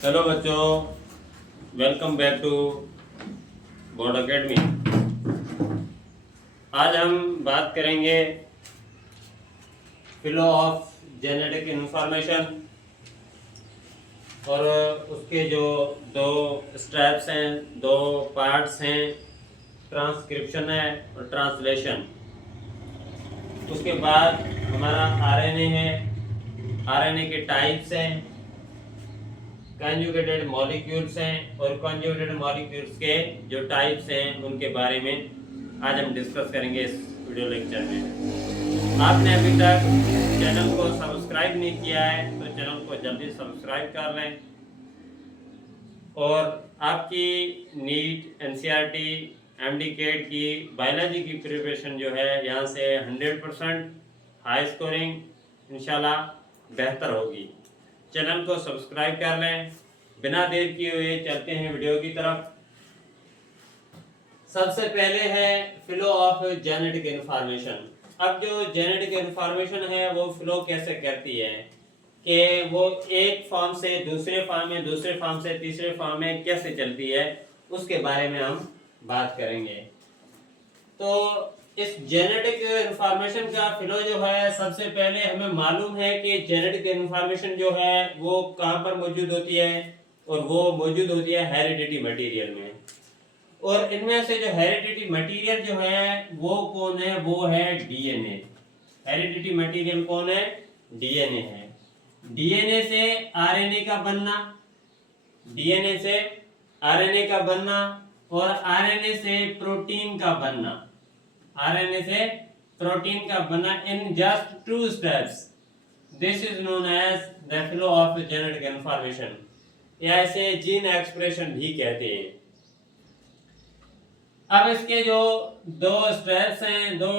Hello बच्चों, welcome back to Board Academy. आज हम बात करेंगे फ्लो ऑफ जेनेटिक इंफॉर्मेशन और उसके जो दो स्टेप्स हैं, दो पार्ट्स हैं, ट्रांसक्रिप्शन है और ट्रांसलेशन। उसके बाद हमारा आरएनए है, आरएनए के टाइप्स हैं, कंजुगेटेड मॉलिक्यूल्स हैं और कंजुगेटेड मॉलिक्यूल्स के जो टाइप्स हैं उनके बारे में आज हम डिस्कस करेंगे इस वीडियो लेक्चर में। आपने अभी तक चैनल को सब्सक्राइब नहीं किया है तो चैनल को जल्दी सब्सक्राइब कर लें और आपकी नीट, एनसीईआरटी, एमडी कैट की बायोलॉजी की प्रिपरेशन जो है यहाँ से 100% हाई स्कोरिंग इंशाल्लाह बेहतर होगी। चैनल को सब्सक्राइब कर लें। बिना देर किए हुए चलते हैं वीडियो की तरफ। सबसे पहले है फ्लो ऑफ जेनेटिक इंफॉर्मेशन। अब जो जेनेटिक इंफॉर्मेशन है वो फ्लो कैसे करती है कि वो एक फॉर्म से दूसरे फॉर्म में, दूसरे फॉर्म से तीसरे फॉर्म में कैसे चलती है, उसके बारे में हम बात करेंगे। तो इस जेनेटिक इंफॉर्मेशन का फ्लो जो है, सबसे पहले हमें मालूम है कि जेनेटिक इंफॉर्मेशन जो है वो कहाँ पर मौजूद होती है, और वो मौजूद होती है हेरिडिटी मटेरियल में। और इनमें से जो हेरिडिटी मटेरियल जो है वो कौन है, वो है डीएनए। हेरिडिटी मटेरियल कौन है? डीएनए है। डीएनए से आरएनए का बनना, डीएनए से आरएनए का बनना और आरएनए से प्रोटीन का बनना, आरएनए से प्रोटीन का बनना in just 2 steps. This is known as the flow of genetic information, या इसे जीन एक्सप्रेशन भी कहते हैं। अब इसके जो दो स्टेप्स हैं, दो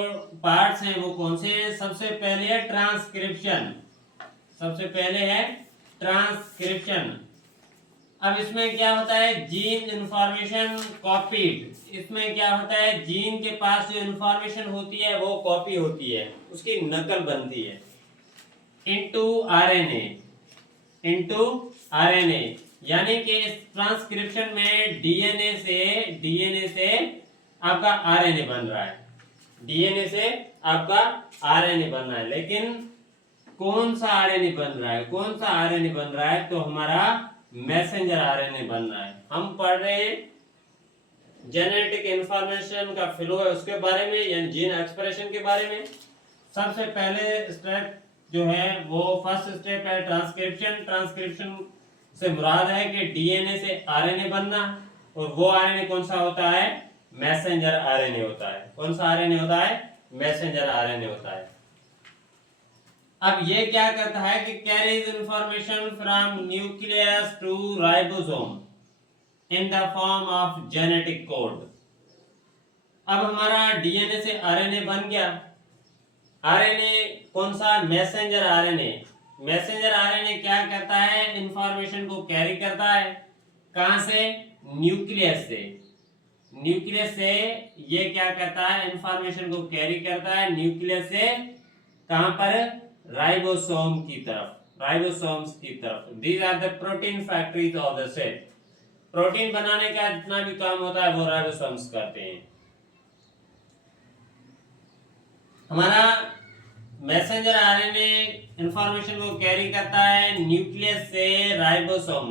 पार्ट्स हैं, वो कौन से हैं? सबसे पहले है ट्रांसक्रिप्शन। सबसे पहले है ट्रांसक्रिप्शन। अब इसमें क्या होता है? Gene information copied. इसमें क्या होता है? जीन के पास जो इंफॉर्मेशन होती है वो कॉपी होती है, उसकी नकल बनती है इनटू आरएनए, इनटू आरएनए। यानी कि इस ट्रांसक्रिप्शन में डीएनए से आपका आरएनए बन रहा है, डीएनए से आपका आरएनए बन रहा है। लेकिन कौन सा आरएनए बन रहा है? कौन सा आरएनए बन रहा है? तो हमारा मैसेंजर आरएनए बन रहा है। हम पढ़ रहे हैं जेनेटिक इंफॉर्मेशन का फ्लो है उसके बारे में, यानी जीन एक्सप्रेशन के बारे में। सबसे पहले स्टेप जो है वो फर्स्ट स्टेप है ट्रांसक्रिप्शन। ट्रांसक्रिप्शन से मुराद है कि डीएनए से आरएनए बनना, और वो आरएनए कौन सा होता है? मैसेंजर आरएनए होता है। कौन सा आरएनए होता है? मैसेंजर आरएनए होता है। अब ये क्या करता है कि carries information from nucleus to ribosome in the form of genetic code. अब हमारा डीएनए से आरएनए बन गया। आरएनए कौन सा? Messenger RNA. मैसेंजर आरएनए क्या करता है? इंफॉर्मेशन को कैरी करता है। कहां से? न्यूक्लियस से। न्यूक्लियस से ये क्या करता है? इंफॉर्मेशन को कैरी करता है न्यूक्लियस से। कहां पर? राइबोसोम की तरफ, राइबोसोम्स की तरफ। These are the protein factories of the cell. Protein बनाने का जितना भी काम होता है वो राइबोसोम्स करते हैं। हमारा मैसेंजर आरएनए इंफॉर्मेशन को कैरी करता है न्यूक्लियस से ribosome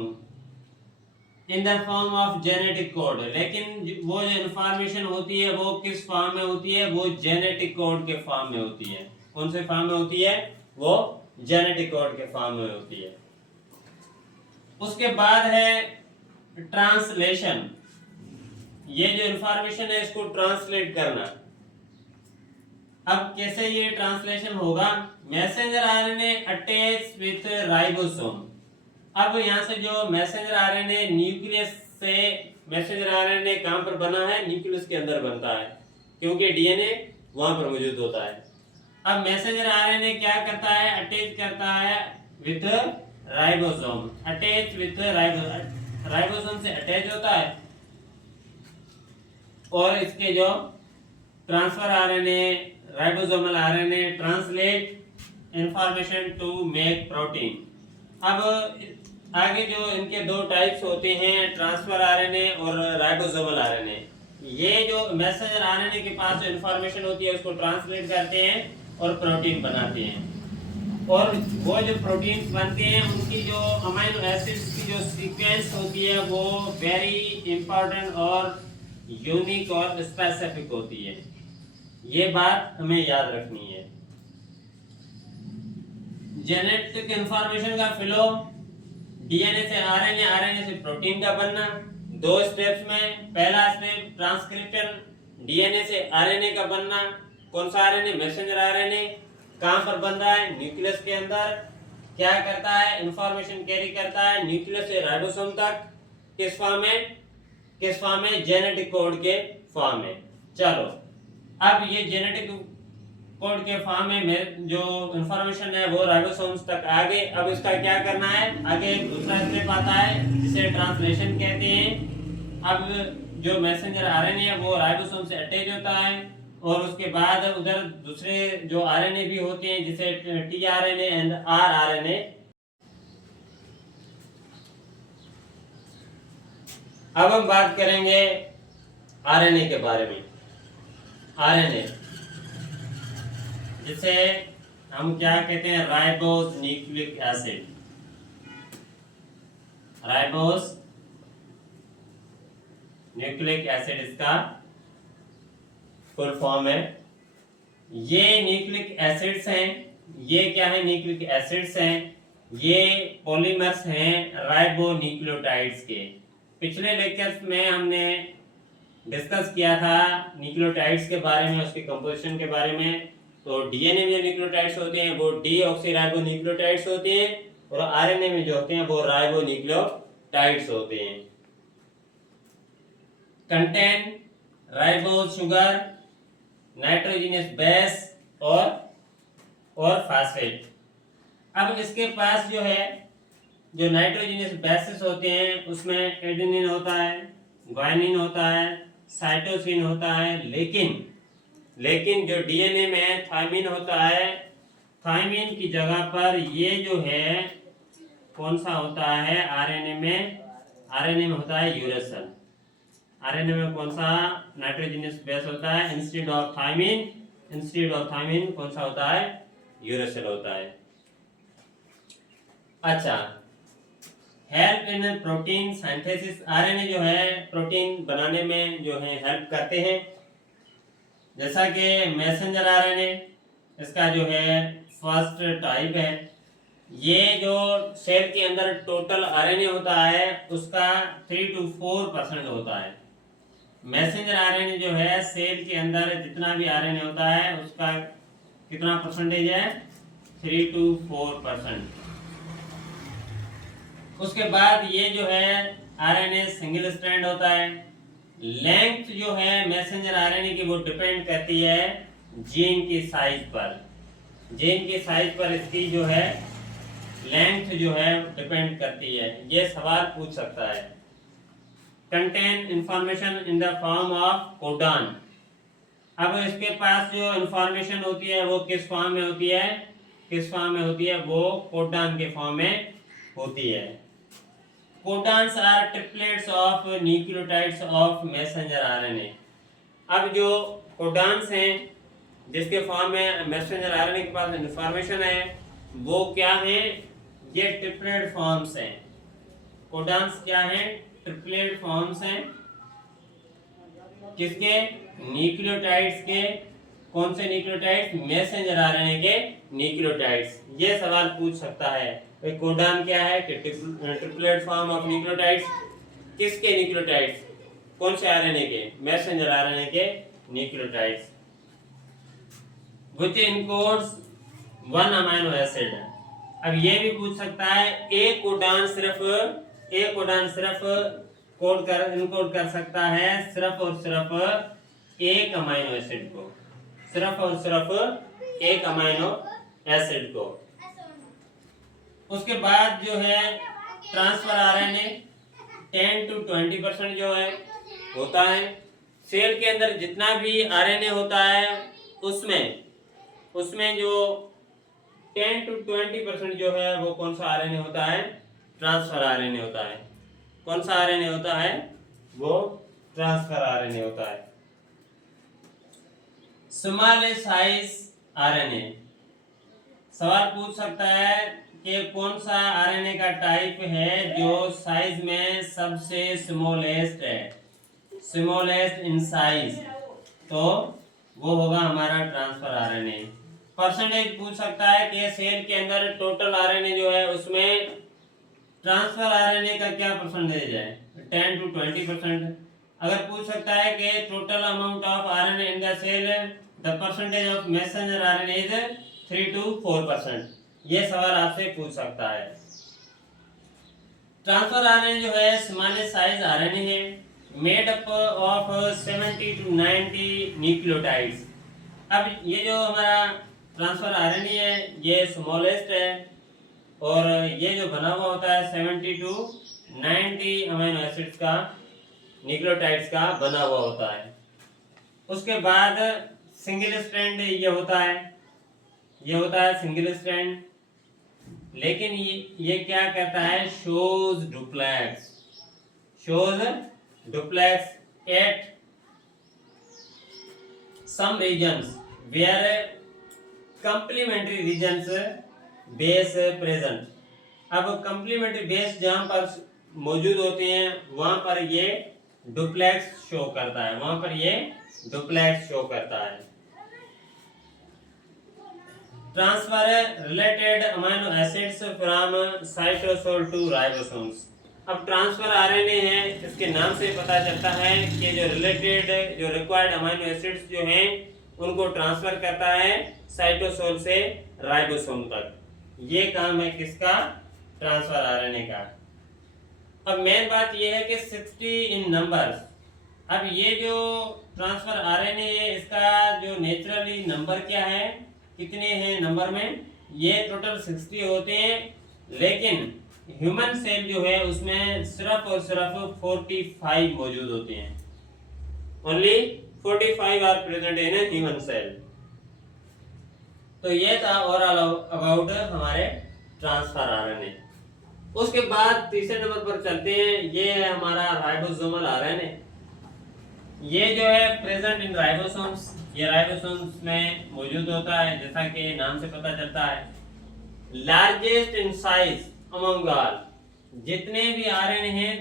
in the form of genetic code. लेकिन वो जो इंफॉर्मेशन होती है वो किस फॉर्म में होती है? वो जेनेटिक कोड के फॉर्म में होती है। कौन से फॉर्म में होती है? वो जेनेटिक कोड के फॉर्म में होती है। उसके बाद है ट्रांसलेशन। ये जो इंफॉर्मेशन है इसको ट्रांसलेट करना। अब कैसे ये ट्रांसलेशन होगा? Messenger RNA attach with ribosome. अब यहां से जो मैसेंजर आरएनए न्यूक्लियस से, मैसेंजर आरएनए कहां पर बना है? न्यूक्लियस के अंदर बनता है, क्योंकि डीएनए वहां पर मौजूद होता है। अब मैसेंजर आरएनए क्या करता है? अटैच करता है with ribosome, attach with ribosome से अटैच होता है, और इसके जो transfer RNA, ribosomal RNA translate information to make protein. अब आगे जो इनके दो टाइप्स होते हैं, ट्रांसफर आरएनए और राइबोसोमल आरएनए। ये जो मैसेंजर आरएनए के पास जो इंफॉर्मेशन होती है उसको ट्रांसलेट करते हैं और प्रोटीन बनाते हैं, और वो जो प्रोटीन्स बनते हैं उनकी जो अमीनो एसिड्स की जो सीक्वेंस होती है वो वेरी इंपॉर्टेंट और यूनिक और स्पेसिफिक होती है। ये बात हमें याद रखनी है। जेनेटिक इंफॉर्मेशन का फ्लो, डीएनए से आरएनए, आरएनए से प्रोटीन का बनना, दो स्टेप्स में। पहला स्टेप ट्रांसक्रिप्शन, डीएनए से आरएनए का बनना। कौन सा आरएनए? Messenger RNA. कहां पर बन रहा है? न्यूक्लियस के अंदर। क्या करता है? इंफॉर्मेशन कैरी करता है न्यूक्लियस से राइबोसोम तक। किस फॉर्म में? किस फॉर्म में? जेनेटिक कोड के फॉर्म में। चलो, अब ये जेनेटिक कोड के फॉर्म में जो इंफॉर्मेशन है वो राइबोसोम्स तक आ गए। अब इसका क्या करना है? आगे दूसरा स्टेप आता है जिसे ट्रांसलेशन कहते हैं। अब जो मैसेंजर आरएनए है वो राइबोसोम से अटैच होता है, और उसके बाद उधर दूसरे जो आरएनए भी होते हैं जिसे टीआरएनए एंड आरआरएनए। अब हम बात करेंगे आरएनए के बारे में। आरएनए जिसे हम क्या कहते हैं? Ribose nucleic acid. Ribose nucleic acid इसका फुल फॉर्म है। ये न्यूक्लिक एसिड्स हैं। ये क्या है? न्यूक्लिक एसिड्स हैं। ये पॉलीमर्स हैं राइबो न्यूक्लियोटाइड्स के। पिछले लेक्चर्स में हमने डिस्कस किया था न्यूक्लियोटाइड्स के बारे में, उसके कंपोजिशन के बारे में। तो डीएनए में जो न्यूक्लियोटाइड्स होते हैं वो डीऑक्सीराइबो न्यूक्लियोटाइड्स होते हैं, और आरएनए में जो होते हैं वो राइबो न्यूक्लियोटाइड्स होते हैं। Contain ribose sugar, nitrogenous base और फास्फेट। अब इसके पास जो है जो नाइट्रोजनस बेसेस होते हैं उसमें एडेनिन होता है, ग्वानिन होता है, साइटोसिन होता है, लेकिन जो डीएनए में थायमिन होता है, थायमिन की जगह पर ये जो है कौन सा होता है? आरएनए में होता है यूरेसिल। आरएनए में कौन सा नाइट्रोजनस बेस होता है? इंस्टेड ऑफ थायमिन कौन सा होता है? यूरेसिल होता है। अच्छा, help in protein synthesis. RNA जो है प्रोटीन बनाने में जो है हेल्प करते हैं। जैसा कि मैसेंजर आरएनए, इसका जो है फर्स्ट टाइप है। ये जो सेल के अंदर टोटल आरएनए होता है उसका 3 to 4% होता है। मैसेंजर आरएनए जो है सेल के अंदर जितना भी आरएनए होता है उसका कितना परसेंटेज है? 3 to 4%। उसके बाद ये जो है आरएनए सिंगल स्ट्रैंड होता है। लेंथ जो है मैसेंजर आरएनए की वो डिपेंड करती है जीन की साइज पर। जीन की साइज पर इसकी जो है लेंथ जो है डिपेंड करती है। ये सवाल पूछ सकता है। Contain information in the form of codon. अब इसके पास जो इंफॉर्मेशन होती है वो किस फॉर्म में होती है? किस फॉर्म में होती है? वो कोडान के फॉर्म में होती है। Codons are triplets of nucleotides of messenger RNA. अब जो कोडान्स हैं जिसके फॉर्म में मैसेंजर आरएनए के पास इंफॉर्मेशन है वो क्या है? ये ट्रिपलेट फॉर्म्स हैं। कोडान्स क्या हैं? ट्रिपलेट फॉर्म्स हैं। किसके? न्यूक्लियोटाइड्स के। कौन से न्यूक्लियोटाइड्स? मैसेंजर आरएनए के न्यूक्लियोटाइड्स। ये सवाल पूछ सकता है। कोडान क्या है? Triplet form of nucleotides. किसके न्यूक्लियोटाइड्स? कौन से आरएनए के? मैसेंजर आरएनए के nucleotides. Which encodes 1 amino acid. अब ये भी पूछ सकता है एक कोडान सिर्फ इनकोड कर सकता है सिर्फ और सिर्फ एक अमीनो एसिड को। सिर्फ और सिर्फ एक अमीनो एसिड को। उसके बाद जो है ट्रांसफर आरएनए 10 to 20% जो है होता है। सेल के अंदर जितना भी आरएनए होता है उसमें जो 10 to 20% जो है वो कौन सा आरएनए होता है? ट्रांसफर आरएनए होता है। कौन सा आरएनए होता है? वो ट्रांसफर आरएनए होता है। स्मॉल साइज आरएनए, सवाल पूछ सकता है कि कौन सा आरएनए का टाइप है जो साइज में सबसे स्मॉलेस्ट है, स्मॉलेस्ट इन साइज, तो वो होगा हमारा ट्रांसफर आरएनए। परसेंटेज पूछ सकता है कि सेल के अंदर टोटल आरएनए जो है उसमें ट्रांसफर आरएनए का क्या परसेंटेज है, 10 to 20%। अगर पूछ सकता है कि total amount of RNA in the cell, the percentage of messenger RNA is 3 to 4%। ये सवाल आपसे पूछ सकता है। ट्रांसफर आरएनए जो है स्मॉल साइज आरएनए है, made up of 70 to 90 nucleotides. अब ये जो हमारा ट्रांसफर आरएनए है ये स्मॉलेस्ट है और ये जो बना हुआ होता है 70 to 90 अमीनो एसिड्स का, न्यूक्लियोटाइड्स का बना हुआ होता है। उसके बाद सिंगल स्ट्रैंड ये होता है, ये होता है सिंगल स्ट्रैंड, लेकिन ये क्या कहता है, shows duplex, shows duplex at some regions where complementary regions base present. अब कंप्लीमेंट्री बेस जहां पर मौजूद होते हैं वहां पर ये डुप्लेक्स शो करता है, वहां पर ये डुप्लेक्स शो करता है। Transfer related amino acids from cytosol to ribosomes. अब ट्रांसफर आरएनए है, इसके नाम से पता चलता है कि जो रिलेटेड, जो रिक्वायर्ड अमीनो एसिड्स जो हैं उनको ट्रांसफर करता है साइटोसोल से राइबोसोम तक। ये काम है किसका, ट्रांसफर आरएनए का। अब मेन बात ये है कि 60 इन नंबर्स। अब ये जो ट्रांसफर आरएनए है इसका जो नेचुरली नंबर क्या है, कितने हैं नंबर में, ये टोटल 60 होते हैं, लेकिन ह्यूमन सेल जो है उसमें सिर्फ और सिर्फ 45 मौजूद होते हैं। Only 45 are present in a human cell. तो ये था ओवरऑल अबाउट हमारे ट्रांसफर आरएनए। उसके बाद तीसरे नंबर पर चलते हैं, ये है हमारा राइबोसोमल आरएनए। ये जो है प्रेजेंट इन राइबोसोम्स, ये राइबोसोम्स में मौजूद होता है, जैसा कि नाम से पता चलता है। Largest in size among all, जितने भी आरएनए हैं,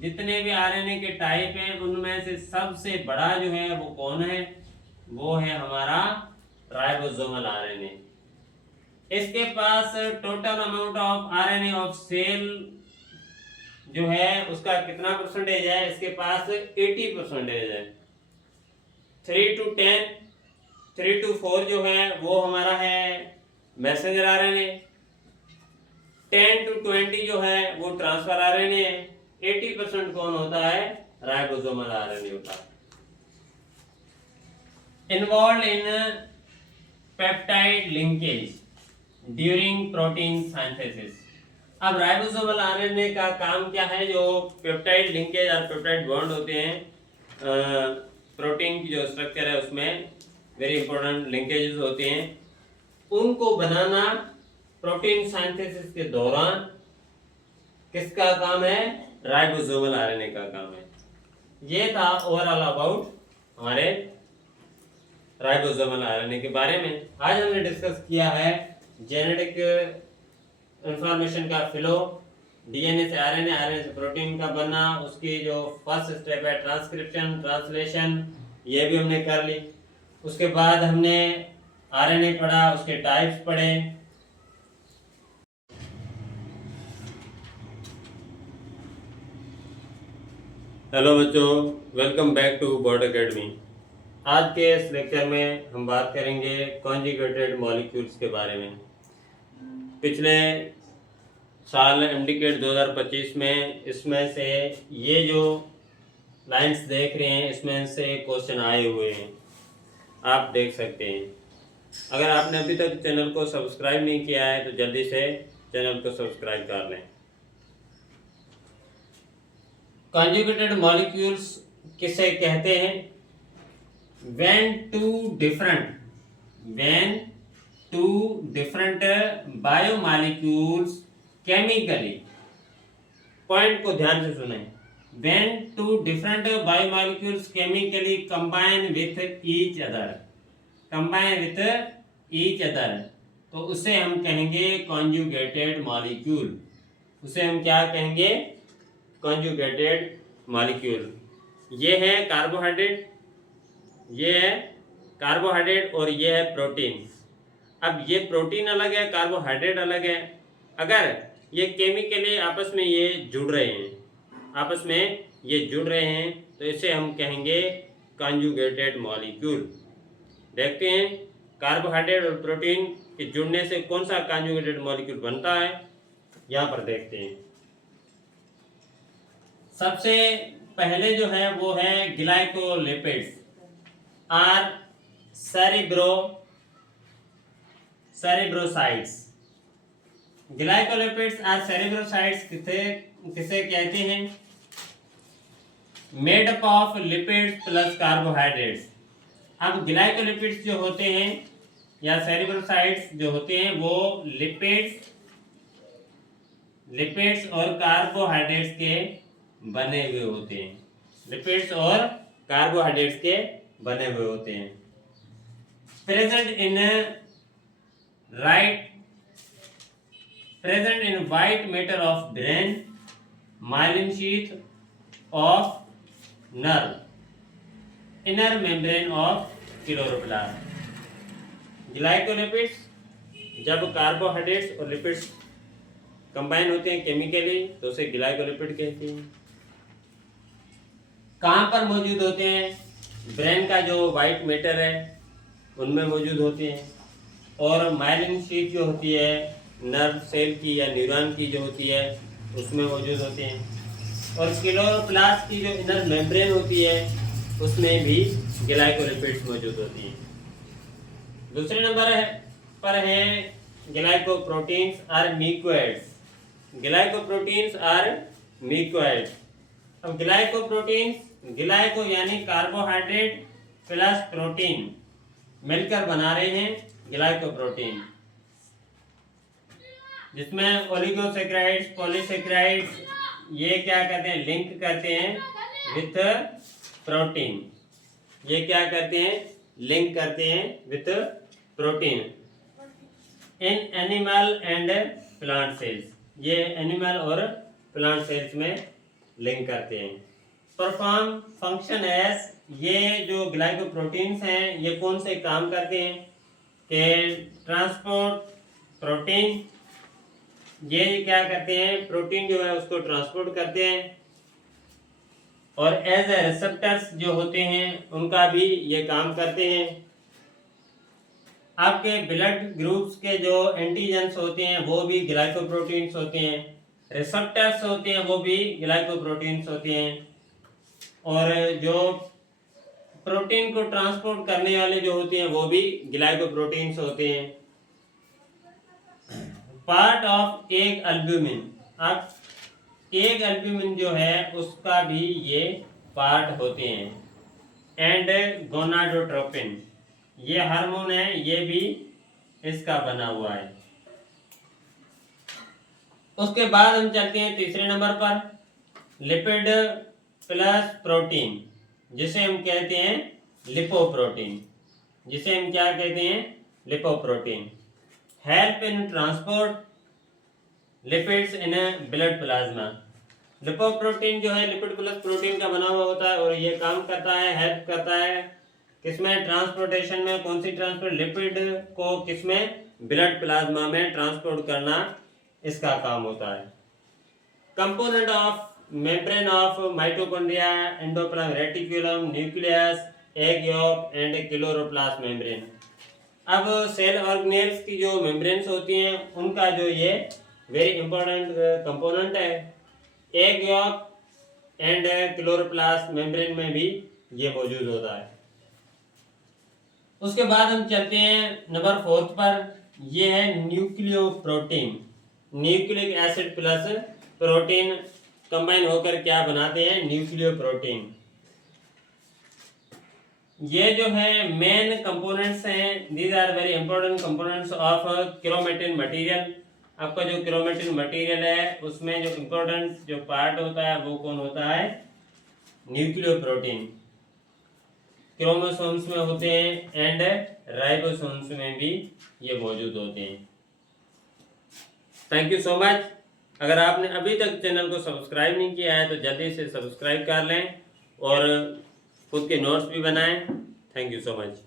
जितने भी आरएनए के टाइप हैं उनमें से सबसे बड़ा जो है वो कौन है, वो है हमारा राइबोसोमल आरएनए। इसके पास total amount of RNA of cell जो है उसका कितना परसेंटेज है, इसके पास 80% है। 3 to 10, 3 to 4 जो है वो हमारा है मैसेंजर आरएनए, 10 to 20 जो है वो ट्रांसफर आरएनए है, 80% कौन होता है, राइबोसोमल आरएनए होता है। Involve in peptide linkage during protein synthesis. अब राइबोसोमल आरएनए का काम क्या है, जो पेप्टाइड लिंकेज और पेप्टाइड बॉन्ड होते हैं, प्रोटीन की जो स्ट्रक्चर है उसमें वेरी इंपॉर्टेंट लिंकेजेस होते हैं, उनको बनाना प्रोटीन सिंथेसिस के दौरान किसका काम है, राइबोसोमल आरएनए का काम है। ये था ओवरऑल अबाउट हमारे राइबोसोमल आरएनए के बारे में। आज हमने डिस्कस किया है जेनेटिक इंफॉर्मेशन का फ्लो, डीएनए से आरएनए, आरएनए से प्रोटीन का बनना, उसकी जो फर्स्ट स्टेप है ट्रांसक्रिप्शन, ट्रांसलेशन, ये भी हमने कर ली। उसके बाद हमने आरएनए पढ़ा, उसके टाइप्स पढ़े। हेलो बच्चों, welcome back to Board Academy. आज के इस लेक्चर में हम बात करेंगे कॉन्जुगेटेड मॉलिक्यूल्स के बारे में। पिछले साल एमडीकेट 2025 में इसमें से ये जो लाइंस देख रहे हैं इसमें से क्वेश्चन आए हुए हैं, आप देख सकते हैं। अगर आपने अभी तक चैनल को सब्सक्राइब नहीं किया है तो जल्दी से चैनल को सब्सक्राइब कर लें। कॉन्जुगेटेड मॉलिक्यूल्स किसे कहते हैं? when two different biomolecules chemically point को ध्यान से सुने। When two different biomolecules chemically combine with each other, तो उसे हम कहेंगे conjugated molecule। उसे हम क्या कहेंगे? conjugated molecule। ये है कार्बोहाइड्रेट, ये है कार्बोहाइड्रेट और ये है प्रोटीन। अब ये प्रोटीन अलग है, कार्बोहाइड्रेट अलग है। अगर ये केमिकली आपस में ये जुड़ रहे हैं, तो इसे हम कहेंगे कॉन्जुगेटेड मॉलिक्यूल। देखते हैं कार्बोहाइड्रेट और प्रोटीन के जुड़ने से कौन सा कॉन्जुगेटेड मॉलिक्यूल बनता है, यहाँ पर देखते हैं। सबसे पहले जो है वो है glycolipids or cerebrosides. Glycolipids or cerebrosides किसे कहते हैं? Made up of lipids plus carbohydrates. अब ग्लाइकोलिपिड्स जो होते हैं या सेरेब्रोसाइड्स जो होते हैं वो लिपिड्स और कार्बोहाइड्रेट्स के बने हुए होते हैं। लिपिड्स और कार्बोहाइड्रेट्स के बने हुए होते हैं। Present in white matter of brain, myelin sheath of nerve, inner membrane of chloroplast. Glycolipids जब कार्बोहाइड्रेट्स और लिपिड्स कंबाइन होते हैं केमिकली तो उसे ग्लाइकोलिपिड कहते हैं। कहाँ पर मौजूद होते हैं? ब्रेन का जो वाइट मैटर है उनमें मौजूद होते हैं, और माइलिन शीट जो होती है नर्व सेल की या न्यूरॉन की जो होती है उसमें मौजूद होते हैं, और क्लोरोप्लास्ट की जो इनर मेम्ब्रेन होती है उसमें भी ग्लाइकोलिपिड्स मौजूद होती हैं। दूसरे नंबर पर है ग्लाइकोप्रोटीन्स आर म्यूकोइड्स। अब ग्लाइको यानी कार्बोहाइड्रेट प्लस प्रोटीन मिलकर बना रहे हैं ग्लाइकोप्रोटीन, जिसमें ओलिगोसैकेराइड्स, पॉलीसैकेराइड्स ये क्या करते हैं? लिंक करते हैं विथ प्रोटीन। लिंक करते हैं with protein in animal and plant cells. ये एनिमल और प्लांट सेल्स में लिंक करते हैं। परफॉर्म फंक्शन एज, ये जो ग्लाइकोप्रोटीन्स हैं ये कौन से काम करते हैं कि ट्रांसपोर्ट प्रोटीन, ये क्या करते हैं? प्रोटीन जो है उसको ट्रांसपोर्ट करते हैं, और एज ए रिसेप्टर्स जो होते हैं उनका भी ये काम करते हैं। आपके ब्लड ग्रुप्स के जो एंटीजेंस होते हैं वो भी ग्लाइकोप्रोटीन्स होते हैं, रिसेप्टर्स होते हैं वो भी ग्लाइकोप्रोटीन्स होते हैं, और जो प्रोटीन को ट्रांसपोर्ट करने वाले जो होते हैं वो भी ग्लाइकोप्रोटीन्स होते हैं। Part of egg albumin. अब एग एल्ब्यूमिन जो है उसका भी ये पार्ट होते हैं। एंड गोनाडोट्रोपिन, ये हार्मोन है, ये भी इसका बना हुआ है। उसके बाद हम चलते हैं तीसरे नंबर पर, लिपिड प्लस प्रोटीन, जिसे हम कहते हैं lipoprotein. Help in transport lipids in blood plasma. Lipoprotein जो है लिपिड प्लस प्रोटीन का बना हुआ होता है, और ये काम करता है, हेल्प करता है किसमें? ट्रांसपोर्टेशन में। कौन सी ट्रांसपोर्ट? लिपिड को किसमें? ब्लड प्लाज्मा में ट्रांसपोर्ट करना इसका काम होता है। Component of membrane of mitochondria, endoplasm reticulum, nucleus, egg York and chloroplast membrane. अब सेल ऑर्गेनेल्स की जो मेम्ब्रेन्स होती हैं उनका जो ये वेरी इंपॉर्टेंट कंपोनेंट है। Egg York and chloroplast membrane में भी ये मौजूद होता है। उसके बाद हम चलते हैं नंबर 4 पर, ये है nucleoprotein. Nucleic acid plus protein combine होकर क्या बनाते हैं? न्यूक्लियोप्रोटीन। ये जो है मेन कंपोनेंट्स हैं, these are very important components of chromatin material. आपका जो क्रोमेटिन मटेरियल है उसमें जो इम्पोर्टेंट जो पार्ट होता है वो कौन होता है? न्यूक्लियोप्रोटीन क्रोमोसोम्स में होते हैं एंड राइबोसोम्स में भी ये मौजूद होते हैं। Thank you so much. अगर आपने अभी तक चैनल को सब्सक्राइब नहीं किया है तो जल्दी से सब्सक्राइब कर लें और खुद के नोट्स भी बनाएं। Thank you so much.